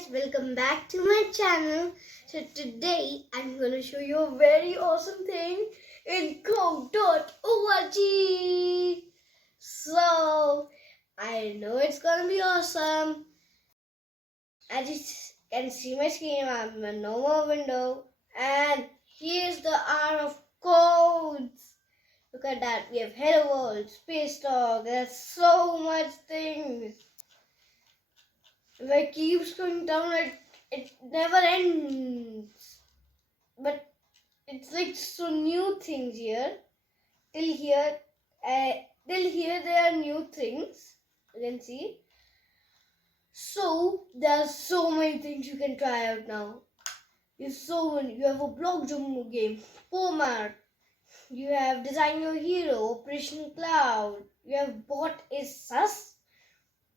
guys, welcome back to my channel. So today I'm going to show you a very awesome thing in Code.org. So I know it's going to be awesome. As you can see my screen, I'm in a normal window and here's the R of codes. Look at that, we have Hello World, Space Dog, there's so much things. If I keep scrolling down, it never ends. But it's like so new things here. Till here there are new things. You can see. So there are so many things you can try out now. You have a block jumbo game, Pomar. You have Design Your Hero, Operation Cloud. You have Bot is Sus.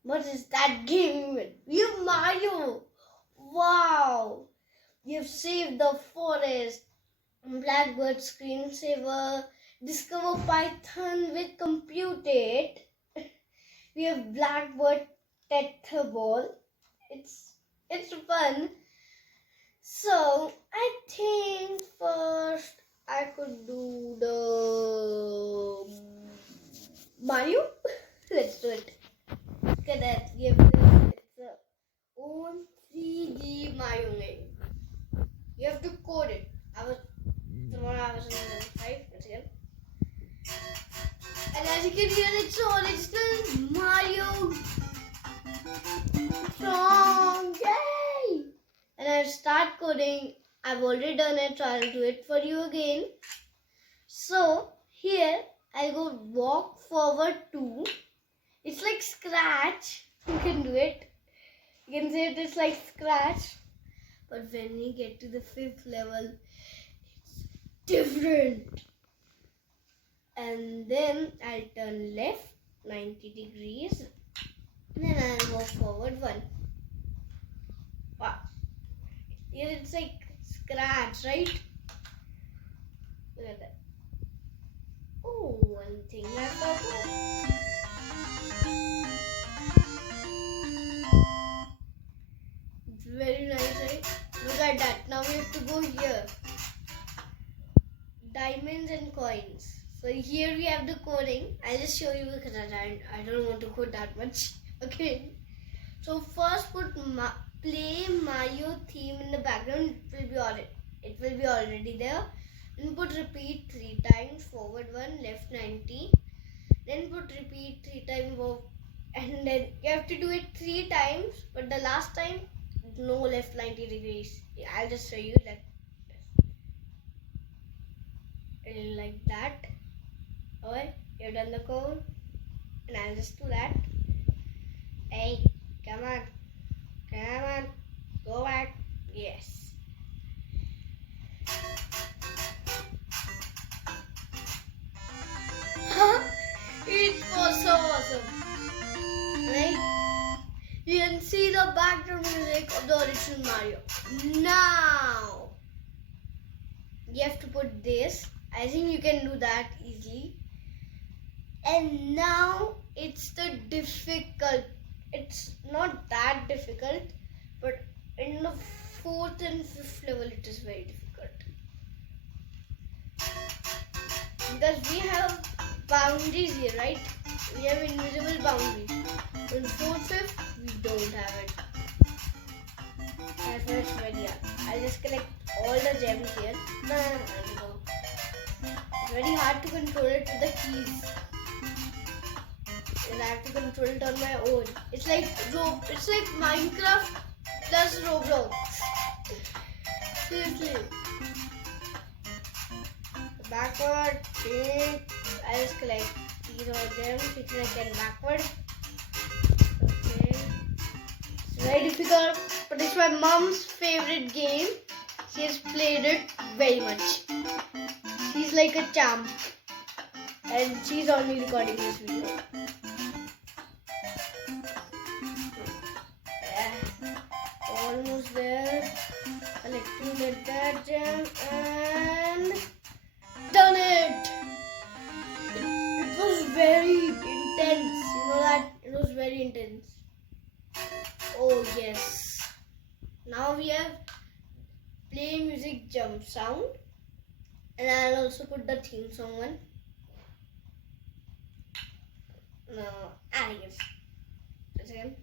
What is that game even? You have Mario. Wow. You've saved the forest. Blackbird screensaver. Discover Python with Computate. We have Blackbird tetherball. It's fun. So I think first I could do the Mario. Let's do it. Look at that. It's a own 3D Mario game. You have to code it. I was in level 5. Once again. And as you can hear, it's original Mario song. Yay! And I'll start coding. I've already done it, so I'll do it for you again. So here I'll go walk forward 2. It's like Scratch. You can do it. You can say it is like Scratch. But when we get to the 5th level, it's different. And then I'll turn left 90 degrees. And then I'll walk forward 1. Wow. Here it's like Scratch, right? Look at that. Oh, one thing I forgot. It's very nice, right? Look at that. Now we have to go here. Diamonds and coins. So here we have the coding. I'll just show you because I don't want to code that much. Okay. So first put play Mario theme in the background. It will be already there. Then put repeat 3 times. Forward 1, left 90. Then put repeat 3 times. And then you have to do it 3 times. But the last time, no left 90 degrees. I'll just show you that. Like that. Alright, you've done the code. And I'll just do that. Hey, come on. Go back. Yes. It was so awesome. Right? You can see the background music of the original Mario. Now, you have to put this. I think you can do that easily. And now it's the difficult. It's not that difficult, but in the 4th and 5th level it is very difficult. Because we have boundaries here, right? We have invisible boundaries. In 4th, 5th, we don't have it. That's why it's very hard. I'll just collect all the gems here. It's very hard to control it with the keys. And I have to control it on my own. It's like Minecraft plus Roblox. Seriously. The backward, I just collect these all gems because I can backward. Okay. It's very difficult, but it's my mom's favorite game. She has played it very much. She's like a champ. And she's only recording this video. Almost there. Collecting that gem and done it! It was very intense. You know that? It was very intense. Oh yes. Now we have play music jump sound, and I'll also put the theme song one. No, I guess. Just again.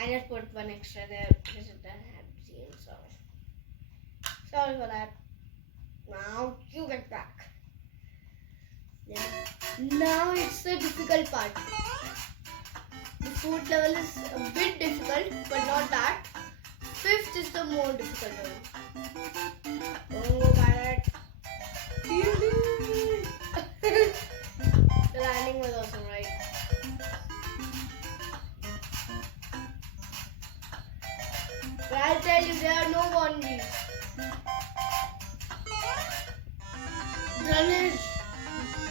I just put one extra there because it doesn't have theme song. Sorry for that. Now you get back. Yeah. Now it's the difficult part. The fourth level is a bit difficult, but not that. Fifth is the more difficult one. Don't go by that. The landing was awesome, right? But I'll tell you, there are no boundaries. Done it!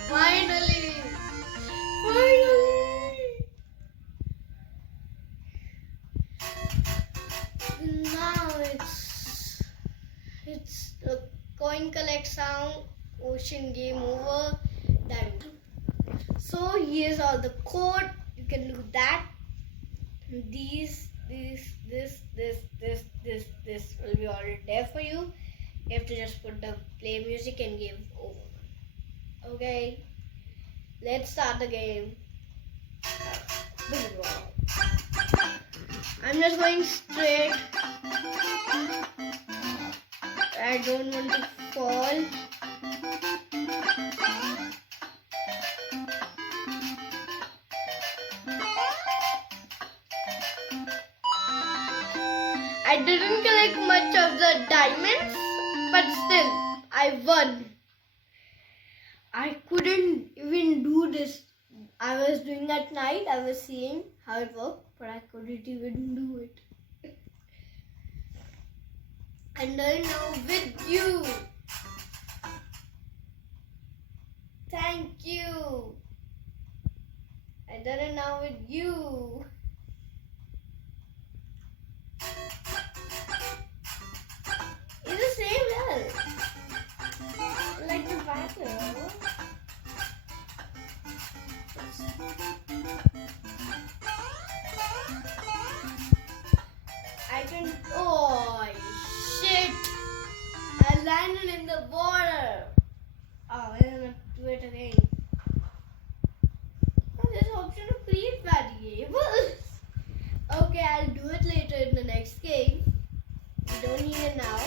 Finally! Now it's the coin collect sound, ocean game over, done. So here's all the code. You can do that. This will be already there for you. You have to just put the play music and game over. Okay, let's start the game. I'm just going straight. I don't want to fall. I didn't collect much of the diamonds, but still, I won. I couldn't even do this. I was doing at night, I was seeing how it worked, but I couldn't even do it. And then now with you. Thank you. I done it now with you. It's the same level. Like the battle. I can. Oh shit! I landed in the water. Oh, I don't have to do it again. Oh, there's an option to create variables. Okay, I'll do it later in the next game. We don't need it now.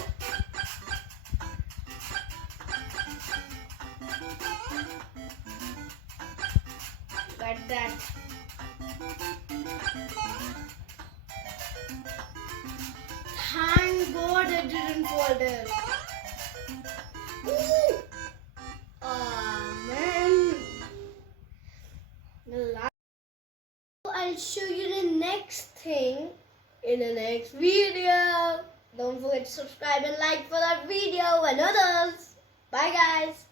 Like that. Thank God it didn't fall there. Ooh. Oh man. I'll show you the next thing in the next video. Don't forget to subscribe and like for that video and others. Bye guys.